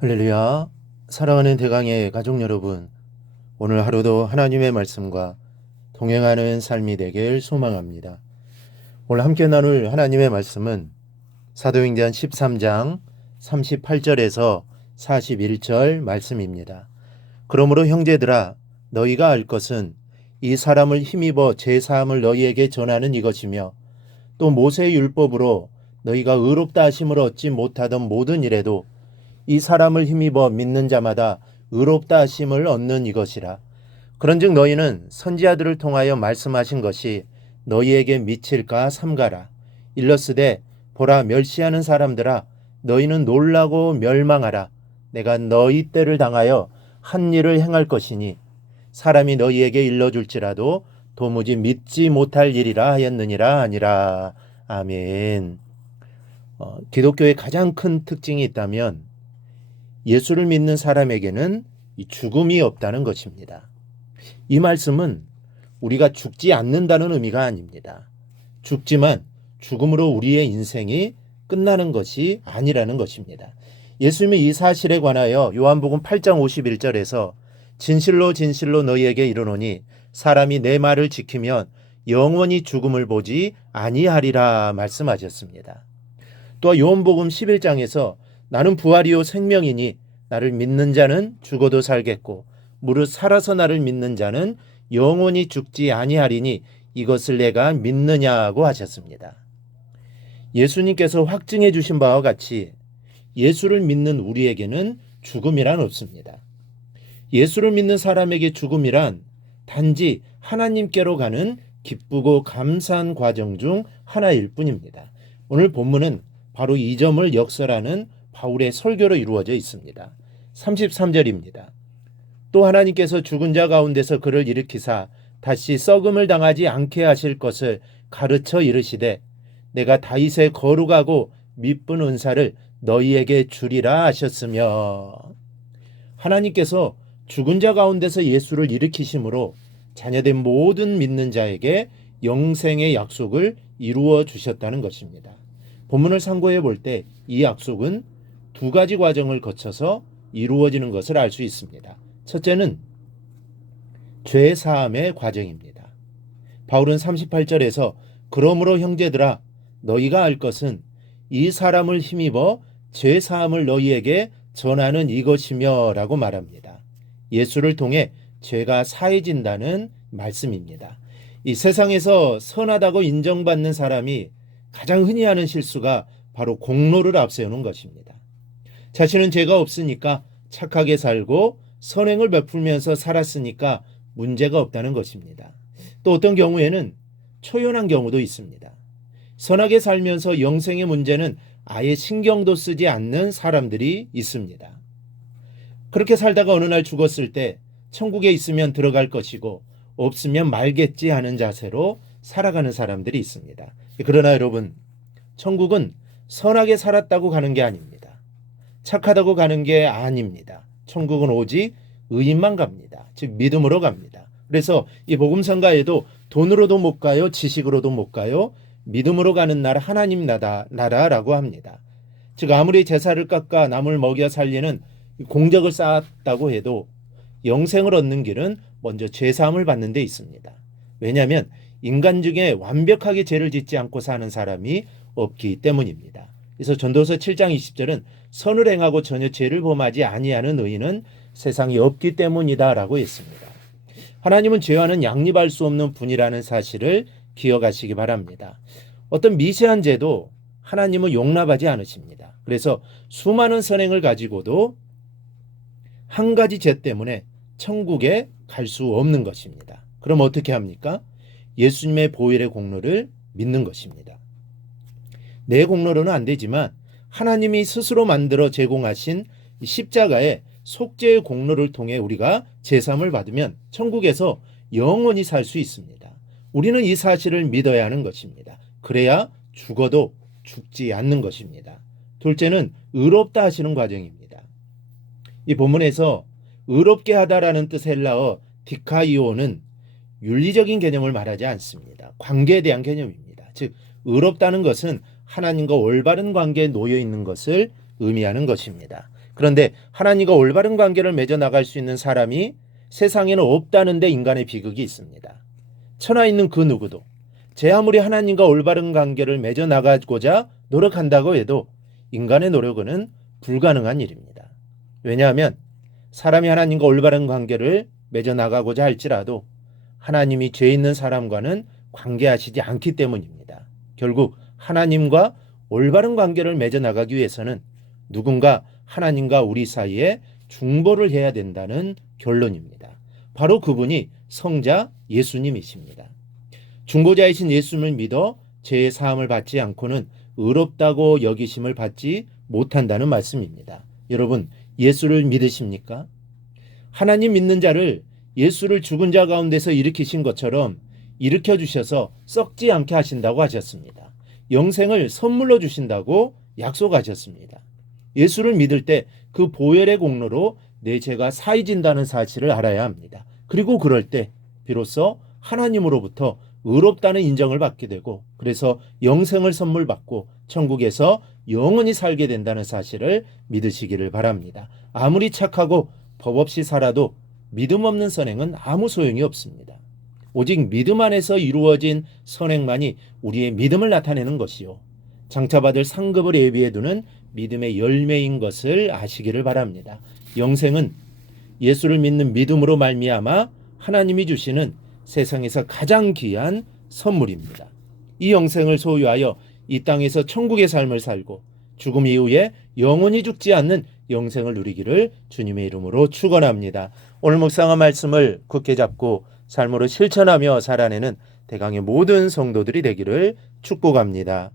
할렐루야. 사랑하는 대강의 가족 여러분, 오늘 하루도 하나님의 말씀과 동행하는 삶이 되길 소망합니다. 오늘 함께 나눌 하나님의 말씀은 사도행전 13장 38절에서 41절 말씀입니다. 그러므로 형제들아, 너희가 알 것은 이 사람을 힘입어 제 사함을 너희에게 전하는 이것이며, 또 모세의 율법으로 너희가 의롭다 하심을 얻지 못하던 모든 일에도 이 사람을 힘입어 믿는 자마다 의롭다 하심을 얻는 이것이라. 그런즉 너희는 선지자들을 통하여 말씀하신 것이 너희에게 미칠까 삼가라. 일러스되 보라, 멸시하는 사람들아, 너희는 놀라고 멸망하라. 내가 너희 때를 당하여 한 일을 행할 것이니 사람이 너희에게 일러줄지라도 도무지 믿지 못할 일이라 하였느니라 하니라. 아멘. 기독교의 가장 큰 특징이 있다면 예수를 믿는 사람에게는 죽음이 없다는 것입니다. 이 말씀은 우리가 죽지 않는다는 의미가 아닙니다. 죽지만 죽음으로 우리의 인생이 끝나는 것이 아니라는 것입니다. 예수님이 이 사실에 관하여 요한복음 8장 51절에서 진실로 진실로 너희에게 이르노니 사람이 내 말을 지키면 영원히 죽음을 보지 아니하리라 말씀하셨습니다. 또 요한복음 11장에서 나는 부활이요 생명이니 나를 믿는 자는 죽어도 살겠고 무릇 살아서 나를 믿는 자는 영원히 죽지 아니하리니 이것을 내가 믿느냐고 하셨습니다. 예수님께서 확증해 주신 바와 같이 예수를 믿는 우리에게는 죽음이란 없습니다. 예수를 믿는 사람에게 죽음이란 단지 하나님께로 가는 기쁘고 감사한 과정 중 하나일 뿐입니다. 오늘 본문은 바로 이 점을 역설하는 바울의 설교로 이루어져 있습니다. 33절입니다. 또 하나님께서 죽은 자 가운데서 그를 일으키사 다시 썩음을 당하지 않게 하실 것을 가르쳐 이르시되 내가 다윗의 거룩하고 미쁜 은사를 너희에게 주리라 하셨으며, 하나님께서 죽은 자 가운데서 예수를 일으키심으로 자녀된 모든 믿는 자에게 영생의 약속을 이루어 주셨다는 것입니다. 본문을 상고해 볼 때 이 약속은 두 가지 과정을 거쳐서 이루어지는 것을 알 수 있습니다. 첫째는 죄 사함의 과정입니다. 바울은 38절에서 그러므로 형제들아, 너희가 알 것은 이 사람을 힘입어 죄 사함을 너희에게 전하는 이것이며 라고 말합니다. 예수를 통해 죄가 사해진다는 말씀입니다. 이 세상에서 선하다고 인정받는 사람이 가장 흔히 하는 실수가 바로 공로를 앞세우는 것입니다. 자신은 죄가 없으니까 착하게 살고 선행을 베풀면서 살았으니까 문제가 없다는 것입니다. 또 어떤 경우에는 초연한 경우도 있습니다. 선하게 살면서 영생의 문제는 아예 신경도 쓰지 않는 사람들이 있습니다. 그렇게 살다가 어느 날 죽었을 때 천국에 있으면 들어갈 것이고 없으면 말겠지 하는 자세로 살아가는 사람들이 있습니다. 그러나 여러분, 천국은 선하게 살았다고 가는 게 아닙니다. 착하다고 가는 게 아닙니다. 천국은 오직 의인만 갑니다. 즉 믿음으로 갑니다. 그래서 이 복음성가에도 돈으로도 못 가요, 지식으로도 못 가요, 믿음으로 가는 나라, 하나님 나라라고 합니다. 즉 아무리 제사를 깎아 남을 먹여 살리는 공적을 쌓았다고 해도 영생을 얻는 길은 먼저 죄사함을 받는 데 있습니다. 왜냐하면 인간 중에 완벽하게 죄를 짓지 않고 사는 사람이 없기 때문입니다. 그래서 전도서 7장 20절은 선을 행하고 전혀 죄를 범하지 아니하는 의인은 세상에 없기 때문이다라고 했습니다. 하나님은 죄와는 양립할 수 없는 분이라는 사실을 기억하시기 바랍니다. 어떤 미세한 죄도 하나님은 용납하지 않으십니다. 그래서 수많은 선행을 가지고도 한 가지 죄 때문에 천국에 갈 수 없는 것입니다. 그럼 어떻게 합니까? 예수님의 보혈의 공로를 믿는 것입니다. 내 공로로는 안 되지만 하나님이 스스로 만들어 제공하신 십자가의 속죄의 공로를 통해 우리가 제사함을 받으면 천국에서 영원히 살 수 있습니다. 우리는 이 사실을 믿어야 하는 것입니다. 그래야 죽어도 죽지 않는 것입니다. 둘째는 의롭다 하시는 과정입니다. 이 본문에서 의롭게 하다라는 뜻의 헬라어 디카이오는 윤리적인 개념을 말하지 않습니다. 관계에 대한 개념입니다. 즉 의롭다는 것은 하나님과 올바른 관계에 놓여 있는 것을 의미하는 것입니다. 그런데 하나님과 올바른 관계를 맺어 나갈 수 있는 사람이 세상에는 없다는 데 인간의 비극이 있습니다. 천하 있는 그 누구도 제 아무리 하나님과 올바른 관계를 맺어 나가고자 노력한다고 해도 인간의 노력은 불가능한 일입니다. 왜냐하면 사람이 하나님과 올바른 관계를 맺어 나가고자 할지라도 하나님이 죄 있는 사람과는 관계하시지 않기 때문입니다. 결국 하나님과 올바른 관계를 맺어 나가기 위해서는 누군가 하나님과 우리 사이에 중보를 해야 된다는 결론입니다. 바로 그분이 성자 예수님이십니다. 중보자이신 예수님을 믿어 죄의 사함을 받지 않고는 의롭다고 여기심을 받지 못한다는 말씀입니다. 여러분, 예수를 믿으십니까? 하나님 믿는 자를 예수를 죽은 자 가운데서 일으키신 것처럼 일으켜 주셔서 썩지 않게 하신다고 하셨습니다. 영생을 선물로 주신다고 약속하셨습니다. 예수를 믿을 때 그 보혈의 공로로 내 죄가 사해진다는 사실을 알아야 합니다. 그리고 그럴 때 비로소 하나님으로부터 의롭다는 인정을 받게 되고 그래서 영생을 선물 받고 천국에서 영원히 살게 된다는 사실을 믿으시기를 바랍니다. 아무리 착하고 법 없이 살아도 믿음 없는 선행은 아무 소용이 없습니다. 오직 믿음 안에서 이루어진 선행만이 우리의 믿음을 나타내는 것이요 장차받을 상급을 예비해 두는 믿음의 열매인 것을 아시기를 바랍니다. 영생은 예수를 믿는 믿음으로 말미암아 하나님이 주시는 세상에서 가장 귀한 선물입니다. 이 영생을 소유하여 이 땅에서 천국의 삶을 살고 죽음 이후에 영원히 죽지 않는 영생을 누리기를 주님의 이름으로 축원합니다. 오늘 묵상한 말씀을 굳게 잡고 삶으로 실천하며 살아내는 대강의 모든 성도들이 되기를 축복합니다.